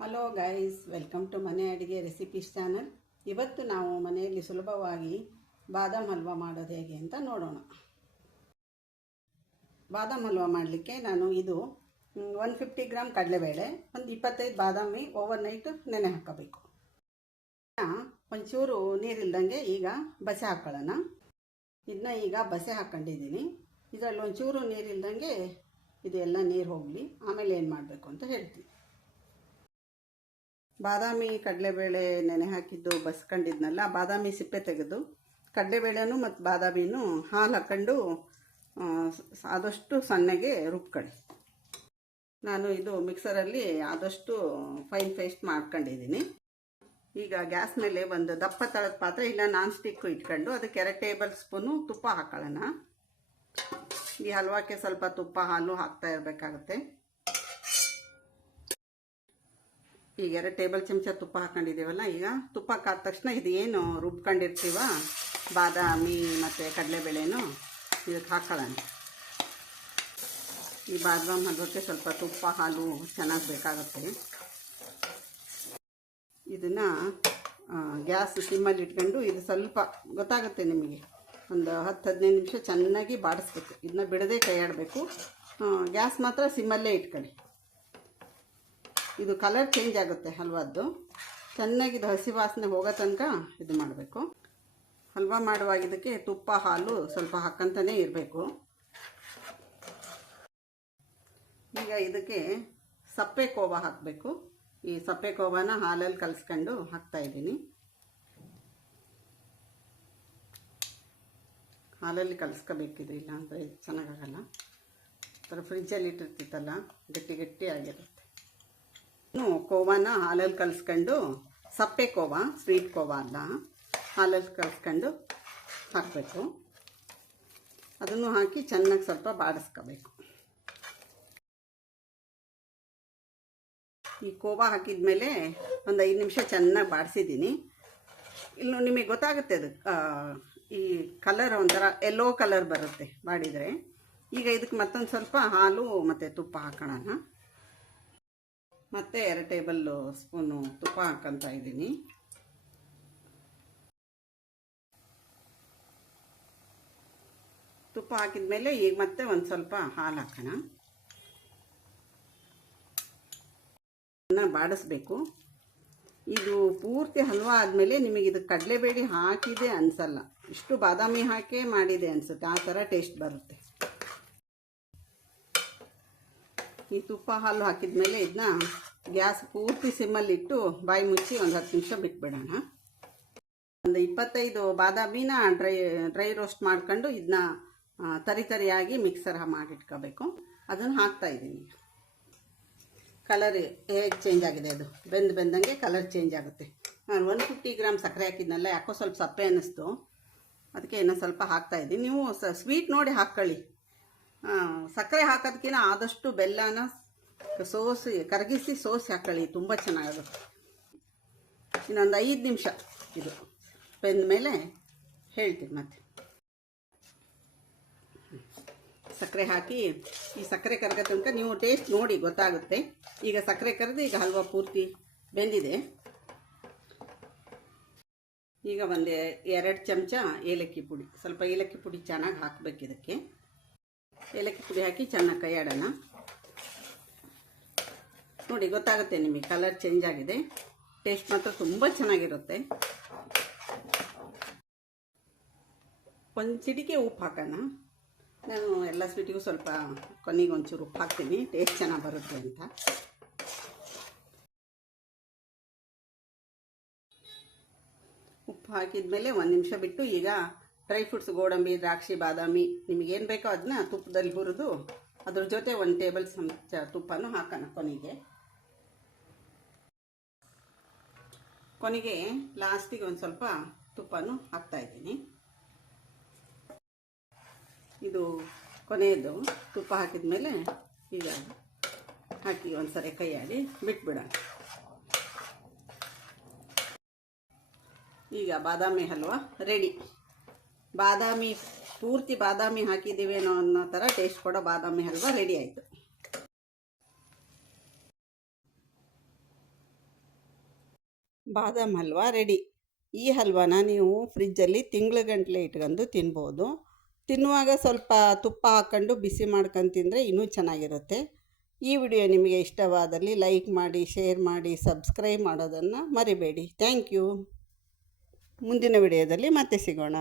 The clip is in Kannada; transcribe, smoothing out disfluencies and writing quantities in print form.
ಹಲೋ ಗೈಸ್, ವೆಲ್ಕಮ್ ಟು ಮನೆ ಅಡುಗೆ ರೆಸಿಪೀಸ್ ಚಾನಲ್. ಇವತ್ತು ನಾವು ಮನೆಯಲ್ಲಿ ಸುಲಭವಾಗಿ ಬಾದಾಮ್ ಹಲ್ವಾ ಮಾಡೋದು ಹೇಗೆ ಅಂತ ನೋಡೋಣ. ಬಾದಾಮ್ ಹಲ್ವಾ ಮಾಡಲಿಕ್ಕೆ ನಾನು ಇದು 150 ಗ್ರಾಮ್ ಕಡಲೆಬೇಳೆ, ಒಂದು 25 ಬಾದಾಮಿ ಓವರ್ ನೈಟ್ ನೆನೆ ಹಾಕಬೇಕು. ಒಂಚೂರು ನೀರಿಲ್ದಂಗೆ ಈಗ ಬಸೆ ಹಾಕೊಳ್ಳೋಣ. ಇದನ್ನ ಈಗ ಬಸೆ ಹಾಕ್ಕೊಂಡಿದ್ದೀನಿ. ಇದರಲ್ಲಿ ಒಂಚೂರು ನೀರಿಲ್ದಂಗೆ ಇದೆಲ್ಲ ನೀರು ಹೋಗಲಿ, ಆಮೇಲೆ ಏನು ಮಾಡಬೇಕು ಅಂತ ಹೇಳ್ತೀನಿ. ಬಾದಾಮಿ ಕಡಲೆಬೇಳೆ ನೆನೆ ಹಾಕಿದ್ದು ಬಸ್ಕೊಂಡಿದ್ನಲ್ಲ, ಬಾದಾಮಿ ಸಿಪ್ಪೆ ತೆಗೆದು ಕಡಲೆಬೇಳೆನೂ ಮತ್ತು ಬಾದಾಮಿನೂ ಹಾಲು ಹಾಕ್ಕೊಂಡು ಆದಷ್ಟು ಸಣ್ಣಗೆ ರುಬ್ಕೊಳ್ಳಿ. ನಾನು ಇದು ಮಿಕ್ಸರಲ್ಲಿ ಆದಷ್ಟು ಫೈನ್ ಪೇಸ್ಟ್ ಮಾಡ್ಕೊಂಡಿದ್ದೀನಿ. ಈಗ ಗ್ಯಾಸ್ ಮೇಲೆ ಒಂದು ದಪ್ಪ ತಳದ ಪಾತ್ರೆ ಇಲ್ಲ ನಾನ್ ಸ್ಟಿಕ್ಕು ಇಟ್ಕೊಂಡು ಅದಕ್ಕೆ 2 ಟೇಬಲ್ ಸ್ಪೂನು ತುಪ್ಪ ಹಾಕೊಳ್ಳೋಣ. ಈ ಹಲ್ವಾಕ್ಕೆ ಸ್ವಲ್ಪ ತುಪ್ಪ ಹಾಲು ಹಾಕ್ತಾ ಇರಬೇಕಾಗುತ್ತೆ. ಈಗ 2 ಟೇಬಲ್ ಚಮಚ ತುಪ್ಪ ಹಾಕೊಂಡಿದ್ದೀವಲ್ಲ, ಈಗ ತುಪ್ಪ ಹಾಕಿದ ತಕ್ಷಣ ಇದು ಏನು ರುಬ್ಕೊಂಡಿರ್ತೀವ ಬಾದಾಮಿ ಮತ್ತು ಕಡಲೆಬೇಳೆನೂ ಇದಕ್ಕೆ ಹಾಕೊಳ್ಳೋಣ. ಈ ಬಾದಾಮ್ ಹಲ್ವಕ್ಕೆ ಸ್ವಲ್ಪ ತುಪ್ಪ ಹಾಲು ಚೆನ್ನಾಗಿ ಬೇಕಾಗುತ್ತೆ. ಇದನ್ನು ಗ್ಯಾಸ್ ಸಿಮ್ಮಲ್ಲಿ ಇಟ್ಕೊಂಡು ಇದು ಸ್ವಲ್ಪ ಗೊತ್ತಾಗುತ್ತೆ ನಿಮಗೆ, ಒಂದು 10-15 ನಿಮಿಷ ಚೆನ್ನಾಗಿ ಬಾಡಿಸ್ಬೇಕು. ಇದನ್ನ ಬಿಡದೆ ಕೈ ಆಡಬೇಕು. ಗ್ಯಾಸ್ ಮಾತ್ರ ಸಿಮ್ಮಲ್ಲೇ ಇಟ್ಕೊಳ್ಳಿ. ಇದು ಕಲರ್ ಚೇಂಜ್ ಆಗುತ್ತೆ ಹಲ್ವಾದ್ದು. ಚೆನ್ನಾಗಿ ಇದು ಹಸಿ ವಾಸನೆ ಹೋಗೋ ತನಕ ಇದು ಮಾಡಬೇಕು. ಹಲ್ವಾ ಮಾಡುವಾಗ ಇದಕ್ಕೆ ತುಪ್ಪ ಹಾಲು ಸ್ವಲ್ಪ ಹಾಕ್ಕಂತಾನೆ ಇರಬೇಕು. ಈಗ ಇದಕ್ಕೆ ಸಪ್ಪೆ ಕೋವಾ ಹಾಕಬೇಕು. ಈ ಸಪ್ಪೆ ಕೋವಾನ ಹಾಲಲ್ಲಿ ಕಲಿಸ್ಕೊಂಡು ಹಾಕ್ತಾಯಿದ್ದೀನಿ. ಹಾಲಲ್ಲಿ ಕಲಿಸ್ಕೋಬೇಕಿದು, ಇಲ್ಲ ಅಂದರೆ ಚೆನ್ನಾಗಾಗಲ್ಲ. ಥರ ಫ್ರಿಜ್ಜಲ್ಲಿ ಇಟ್ಟಿರ್ತಿತ್ತಲ್ಲ, ಗಟ್ಟಿ ಗಟ್ಟಿ ಆಗಿರುತ್ತೆ. ಕೋವಾನ ಹಾಲಲ್ಲಿ ಕಲಿಸ್ಕೊಂಡು, ಸಪ್ಪೆ ಕೋವಾ, ಸ್ವೀಟ್ ಕೋವಾ ಅಲ್ಲ, ಹಾಲಲ್ಲಿ ಕಲಿಸ್ಕೊಂಡು ಹಾಕಬೇಕು. ಅದನ್ನು ಹಾಕಿ ಚೆನ್ನಾಗಿ ಸ್ವಲ್ಪ ಬಾಡಿಸ್ಕೋಬೇಕು. ಈ ಕೋವಾ ಹಾಕಿದ ಮೇಲೆ ಒಂದು 5 ನಿಮಿಷ ಚೆನ್ನಾಗಿ ಬಾಡಿಸಿದ್ದೀನಿ. ಇನ್ನು ನಿಮಗೆ ಗೊತ್ತಾಗುತ್ತೆ, ಅದು ಈ ಕಲರ್ ಒಂಥರ ಯೆಲ್ಲೋ ಕಲರ್ ಬರುತ್ತೆ ಬಾಡಿದರೆ. ಈಗ ಇದಕ್ಕೆ ಮತ್ತೊಂದು ಸ್ವಲ್ಪ ಹಾಲು ಮತ್ತು ತುಪ್ಪ ಹಾಕೋಣ. ಮತ್ತು 2 ಟೇಬಲ್ ಸ್ಪೂನು ತುಪ್ಪ ಹಾಕ್ಕೊತಾ ಇದ್ದೀನಿ. ತುಪ್ಪ ಹಾಕಿದ ಮೇಲೆ ಈಗ ಮತ್ತೆ ಒಂದು ಸ್ವಲ್ಪ ಹಾಲು ಹಾಕೋಣ. ಬಾಡಿಸ್ಬೇಕು. ಇದು ಪೂರ್ತಿ ಹಲ್ವಾ ಆದಮೇಲೆ ನಿಮಗೆ ಇದು ಕಡಲೆಬೇಳೆ ಹಾಕಿದೆ ಅನಿಸಲ್ಲ, ಇಷ್ಟು ಬಾದಾಮಿ ಹಾಕೇ ಮಾಡಿದೆ ಅನಿಸುತ್ತೆ, ಆ ಥರ ಟೇಸ್ಟ್ ಬರುತ್ತೆ. ಈ ತುಪ್ಪ ಹಾಲು ಹಾಕಿದ ಮೇಲೆ ಇದನ್ನ ಗ್ಯಾಸ್ ಪೂರ್ತಿ ಸಿಮ್ಮಲ್ಲಿಟ್ಟು ಬಾಯಿ ಮುಚ್ಚಿ ಒಂದು 10 ನಿಮಿಷ ಬಿಟ್ಬಿಡೋಣ. ಒಂದು 25 ಬಾದಾಮಿನ ಡ್ರೈ ರೋಸ್ಟ್ ಮಾಡ್ಕೊಂಡು ಇದನ್ನ ತರಿಯಾಗಿ ಮಿಕ್ಸರ್ ಮಾಡಿಟ್ಕೋಬೇಕು. ಅದನ್ನು ಹಾಕ್ತಾಯಿದ್ದೀನಿ. ಕಲರ್ ಹೇಗೆ ಚೇಂಜ್ ಆಗಿದೆ, ಅದು ಬೆಂದಂಗೆ ಕಲರ್ ಚೇಂಜ್ ಆಗುತ್ತೆ. ನಾನು 150 ಗ್ರಾಮ್ ಸಕ್ಕರೆ ಹಾಕಿದ್ನಲ್ಲ, ಯಾಕೋ ಸ್ವಲ್ಪ ಸಪ್ಪೆ ಅನ್ನಿಸ್ತು, ಅದಕ್ಕೆ ಇನ್ನೂ ಸ್ವಲ್ಪ ಹಾಕ್ತಾಯಿದ್ದೀನಿ. ನೀವು ಸ್ವೀಟ್ ನೋಡಿ ಹಾಕ್ಕೊಳ್ಳಿ. ಸಕ್ಕರೆ ಹಾಕೋದಕ್ಕಿಂತ ಆದಷ್ಟು ಬೆಲ್ಲನ ಕರಗಿಸಿ ಸೋಸಿ ಹಾಕೊಳ್ಳಿ, ತುಂಬ ಚೆನ್ನಾಗುತ್ತೆ. ಇನ್ನೊಂದು 5 ನಿಮಿಷ ಇದು ಬೆಂದ ಮೇಲೆ ಹೇಳ್ತೀನಿ ಮತ್ತೆ. ಸಕ್ಕರೆ ಹಾಕಿ ಈ ಸಕ್ಕರೆ ಕರಗೋ ತನಕ ನೀವು ಟೇಸ್ಟ್ ನೋಡಿ ಗೊತ್ತಾಗುತ್ತೆ. ಈಗ ಸಕ್ಕರೆ ಕರೆದು ಈಗ ಹಲ್ವಾ ಪೂರ್ತಿ ಬೆಂದಿದೆ. ಈಗ ಒಂದು 2 ಚಮಚ ಏಲಕ್ಕಿ ಪುಡಿ, ಸ್ವಲ್ಪ ಏಲಕ್ಕಿ ಪುಡಿ ಚೆನ್ನಾಗಿ ಹಾಕಬೇಕು. ಇದಕ್ಕೆ ಏಲಕ್ಕಿ ಪುಡಿ ಹಾಕಿ ಚೆನ್ನಾಗಿ ಕೈ ಆಡೋಣ. ನೋಡಿ ಗೊತ್ತಾಗುತ್ತೆ ನಿಮಗೆ, ಕಲರ್ ಚೇಂಜ್ ಆಗಿದೆ. ಟೇಸ್ಟ್ ಮಾತ್ರ ತುಂಬ ಚೆನ್ನಾಗಿರುತ್ತೆ. ಒಂದು ಚಿಟಿಕೆ ಉಪ್ಪು ಹಾಕೋಣ. ನಾನು ಎಲ್ಲ ಸ್ವೀಟಿಗೂ ಸ್ವಲ್ಪ ಕೊನೆಗೆ ಒಂಚೂರು ಉಪ್ಪು ಹಾಕ್ತೀನಿ, ಟೇಸ್ಟ್ ಚೆನ್ನಾಗಿ ಬರುತ್ತೆ ಅಂತ. ಉಪ್ಪು ಹಾಕಿದ ಮೇಲೆ 1 ನಿಮಿಷ ಬಿಟ್ಟು ಈಗ ಡ್ರೈ ಫ್ರೂಟ್ಸ್, ಗೋಡಂಬಿ, ದ್ರಾಕ್ಷಿ, ಬಾದಾಮಿ ನಿಮಗೇನು ಬೇಕೋ ಅದನ್ನ ತುಪ್ಪದಲ್ಲಿ ಹುರಿದು ಅದ್ರ ಜೊತೆ 1 ಟೇಬಲ್ ಚಮಚ ತುಪ್ಪನೂ ಹಾಕೋಣ. ಕೊನೆಗೆ ಲಾಸ್ಟಿಗೆ ಒಂದು ಸ್ವಲ್ಪ ತುಪ್ಪನೂ ಹಾಕ್ತಾಯಿದ್ದೀನಿ. ಇದು ಕೊನೆಯದು ತುಪ್ಪ ಹಾಕಿದ ಮೇಲೆ ಈಗ ಹಾಕಿ ಒಂದು ಸರಿ ಕೈ ಆಡಿ ಬಿಟ್ಬಿಡೋಣ. ಈಗ ಬಾದಾಮಿ ಹಲ್ವಾ ರೆಡಿ. ಬಾದಾಮಿ ಪೂರ್ತಿ ಬಾದಾಮಿ ಹಾಕಿದ್ದೀವೇನೋ ಅನ್ನೋ ಥರ ಟೇಸ್ಟ್ ಕೊಡೋ ಬಾದಾಮಿ ಹಲ್ವಾ ರೆಡಿ ಆಯಿತು. ಬಾದಾಮ್ ಹಲ್ವಾ ರೆಡಿ. ಈ ಹಲ್ವಾನ ನೀವು ಫ್ರಿಜ್ಜಲ್ಲಿ ತಿಂಗ್ಳುಗಟ್ಟಲೆ ಇಟ್ಕೊಂಡು ತಿನ್ಬೋದು. ತಿನ್ನುವಾಗ ಸ್ವಲ್ಪ ತುಪ್ಪ ಹಾಕ್ಕೊಂಡು ಬಿಸಿ ಮಾಡ್ಕೊಂಡು ತಿಂದರೆ ಇನ್ನೂ ಚೆನ್ನಾಗಿರುತ್ತೆ. ಈ ವಿಡಿಯೋ ನಿಮಗೆ ಇಷ್ಟವಾದಲ್ಲಿ ಲೈಕ್ ಮಾಡಿ, ಶೇರ್ ಮಾಡಿ, ಸಬ್ಸ್ಕ್ರೈಬ್ ಮಾಡೋದನ್ನು ಮರಿಬೇಡಿ. Thank you. ಮುಂದಿನ ವಿಡಿಯೋದಲ್ಲಿ ಮತ್ತೆ ಸಿಗೋಣ.